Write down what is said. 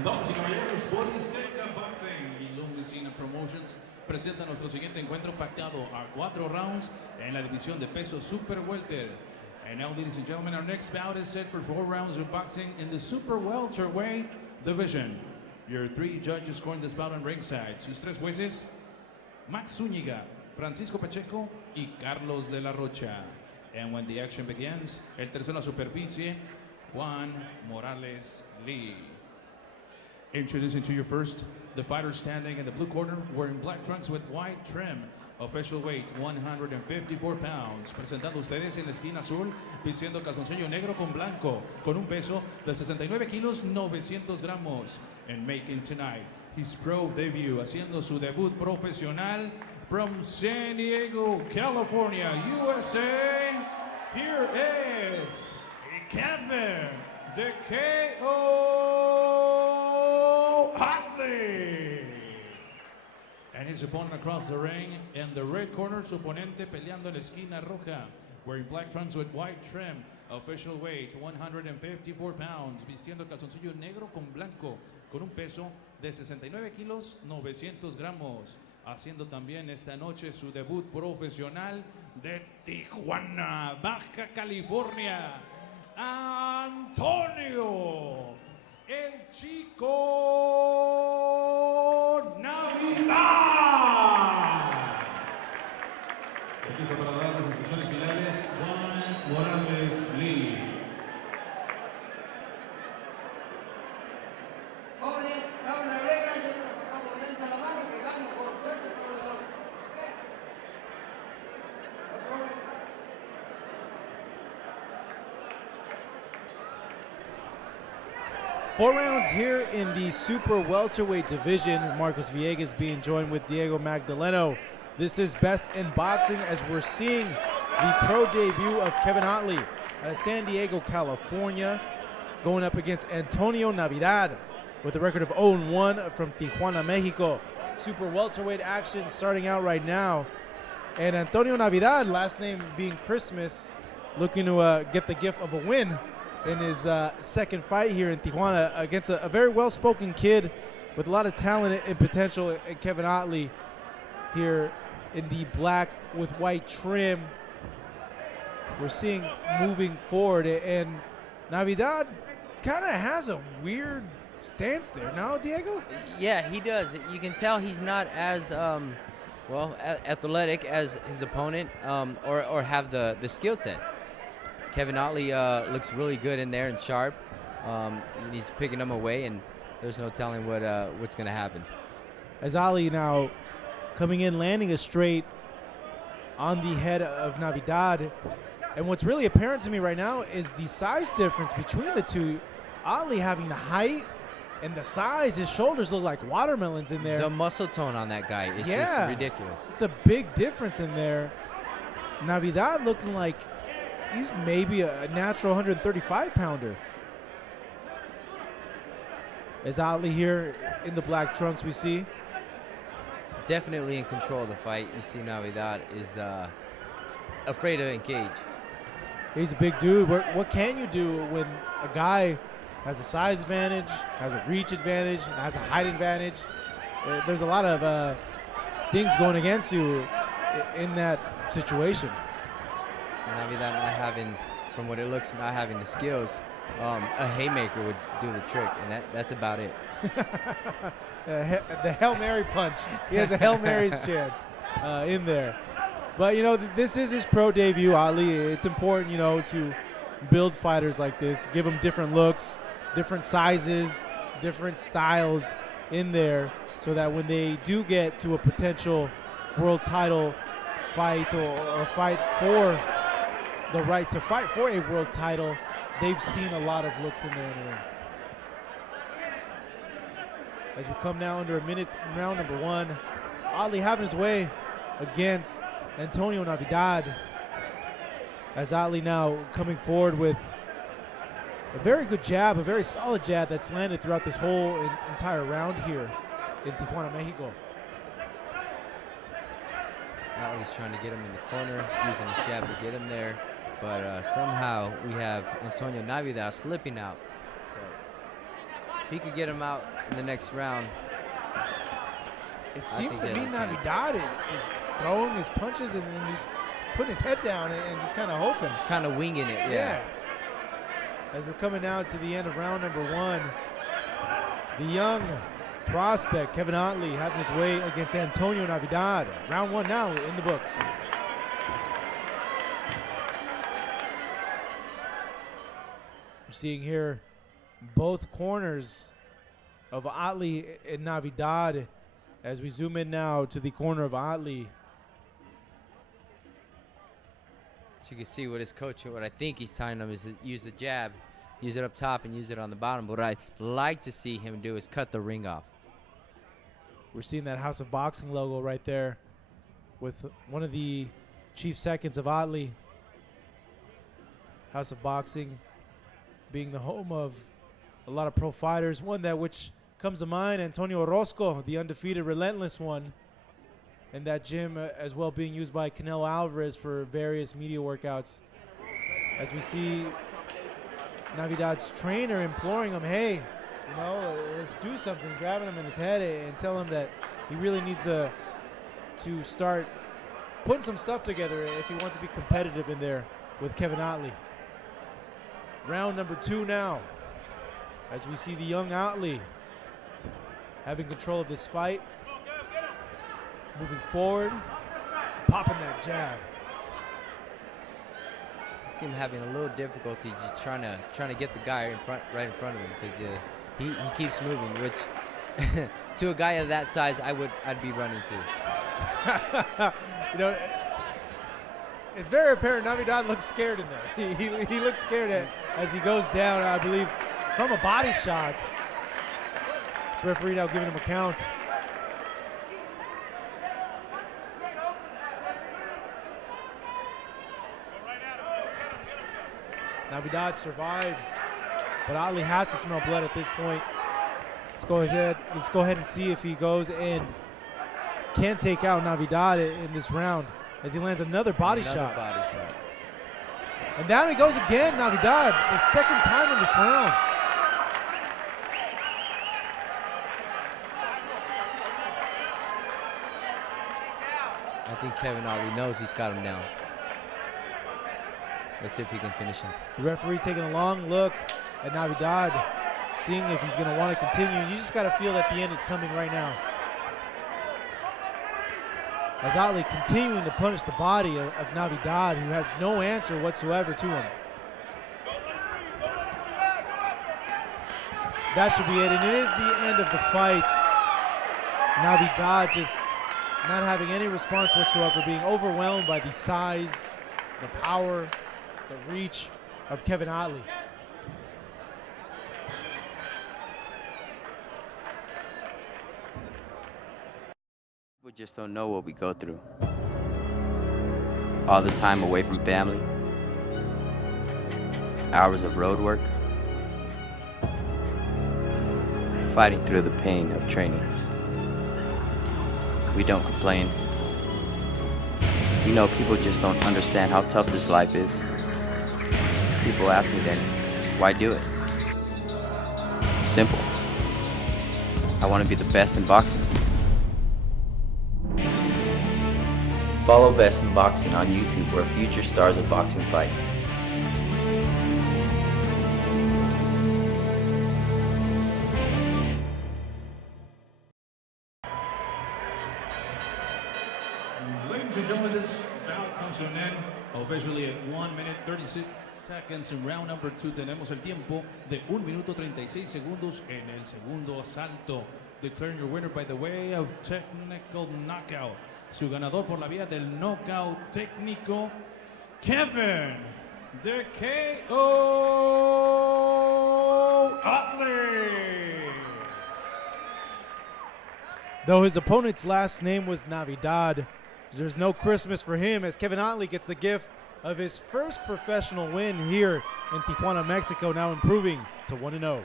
Damas y caballeros, Boristeca Boxing y Lumicina Promotions presenta nuestro siguiente encuentro pactado a 4 rounds en la división de peso Super Welter. And now, ladies and gentlemen, our next bout is set for 4 rounds of boxing in the Super Welterweight division. Your 3 judges scoring this bout on ringside. Sus 3 jueces, Max Zúñiga, Francisco Pacheco y Carlos de la Rocha. And when the action begins, el tercero en la superficie, Juan Morales Lee. Introducing to you first, the fighter standing in the blue corner, wearing black trunks with white trim. Official weight, 154 pounds. Presentando ustedes en la esquina azul, vistiendo calzoncillo negro con blanco, con un peso de 69 kilos, 900 gramos. And making tonight his pro debut, haciendo su debut profesional from San Diego, California, USA. Here is Kevin, the KO Ottley. And his opponent across the ring in the red corner, su oponente peleando en la esquina roja, wearing black trunks with white trim. Official weight, 154 pounds, vistiendo calzoncillo negro con blanco, con un peso de 69 kilos, 900 gramos. Haciendo también esta noche su debut profesional de Tijuana, Baja California, Antonio, el Chico Navidad. Aquí está para dar las instrucciones finales, Juan Morales Lee. Jóvenes, saben la regla, yo nos sacamos densa la mano, que vamos por fuerte todos los dos. ¿Ok? No problem. Four rounds here in the super welterweight division. Marcos Villegas being joined with Diego Magdaleno. This is Best in Boxing as we're seeing the pro debut of Kevin Ottley out of San Diego, California, going up against Antonio Navidad with a record of 0-1 from Tijuana, Mexico. Super welterweight action starting out right now. And Antonio Navidad, last name being Christmas, looking to get the gift of a win in his second fight here in Tijuana against a very well-spoken kid with a lot of talent and potential in Kevin Ottley here in the black with white trim. We're seeing moving forward, and Navidad kind of has a weird stance there now, Diego? Yeah, he does. You can tell he's not as athletic as his opponent, or have the skill set. Kevin Ottley looks really good in there and sharp. He's picking him away, and there's no telling what's going to happen. As Ottley now coming in, landing a straight on the head of Navidad. And what's really apparent to me right now is the size difference between the two. Ottley having the height and the size, his shoulders look like watermelons in there. The muscle tone on that guy is just ridiculous. It's a big difference in there. Navidad looking like he's maybe a natural 135-pounder. As Ottley here in the black trunks we see. Definitely in control of the fight. You see Navidad is afraid to engage. He's a big dude. What can you do when a guy has a size advantage, has a reach advantage, has a height advantage? There's a lot of things going against you in that situation. Navidad not having, from what it looks, not having the skills. A haymaker would do the trick, and that's about it. The Hail Mary punch. He has a Hail Mary's chance in there. But, you know, this is his pro debut, Ottley. It's important, you know, to build fighters like this, give them different looks, different sizes, different styles in there so that when they do get to a potential world title fight or fight for the right to fight for a world title, they've seen a lot of looks in there in the ring. As we come now under a minute, round number 1, Ottley having his way against Antonio Navidad. As Ottley now coming forward with a very good jab, a very solid jab that's landed throughout this whole entire round here in Tijuana, Mexico. Ottley's trying to get him in the corner, using his jab to get him there. But somehow we have Antonio Navidad slipping out. So he could get him out in the next round. It seems to think he me has a chance. Navidad is throwing his punches and then just putting his head down and just kind of hoping. Just kind of winging it. Yeah. As we're coming out to the end of round number 1, the young prospect Kevin Ottley having his way against Antonio Navidad. Round 1 now in the books. We're seeing here both corners of Ottley and Navidad. As we zoom in now to the corner of Ottley. So you can see what his coach, what I think he's telling him is to use the jab, use it up top and use it on the bottom. But what I'd like to see him do is cut the ring off. We're seeing that House of Boxing logo right there with one of the chief seconds of Ottley. House of Boxing being the home of a lot of pro fighters. One that which comes to mind, Antonio Orozco, the undefeated relentless one. And that gym as well being used by Canelo Alvarez for various media workouts. As we see Navidad's trainer imploring him, hey, you know, let's do something, grabbing him in his head and telling him that he really needs to start putting some stuff together if he wants to be competitive in there with Kevin Ottley. Round number 2 now, as we see the young Ottley having control of this fight, moving forward, popping that jab. I see him having a little difficulty just trying to get the guy right in front of him because he keeps moving, which to a guy of that size I'd be running to. You know, it's very apparent Navidad looks scared in there. He looks scared as he goes down, I believe, from a body shot. This referee now giving him a count. Navidad survives, but Ottley has to smell blood at this point. Let's go ahead and see if he goes and can take out Navidad in this round as he lands another body shot. And down he goes again, Navidad, the second time in this round. I think Kevin Ottley knows he's got him down. Let's see if he can finish him. The referee taking a long look at Navidad, seeing if he's going to want to continue. You just got to feel that the end is coming right now. As Ottley continuing to punish the body of Navidad, who has no answer whatsoever to him. That should be it, and it is the end of the fight. Navidad just not having any response whatsoever, being overwhelmed by the size, the power, the reach of Kevin Ottley. We just don't know what we go through. All the time away from family, hours of road work, fighting through the pain of training. We don't complain. You know, people just don't understand how tough this life is. People ask me then, why do it? Simple. I want to be the best in boxing. Follow Best in Boxing on YouTube, where future stars of boxing fight. Ladies and gentlemen, this bout comes to an end officially at 1 minute 36 seconds in round number 2. Tenemos el tiempo de 1 minuto 36 segundos en el segundo asalto. Declaring your winner by the way of technical knockout. Su ganador por la vía del knockout técnico, Kevin the KO Ottley. Though his opponent's last name was Navidad, there's no Christmas for him as Kevin Ottley gets the gift of his first professional win here in Tijuana, Mexico, now improving to 1-0.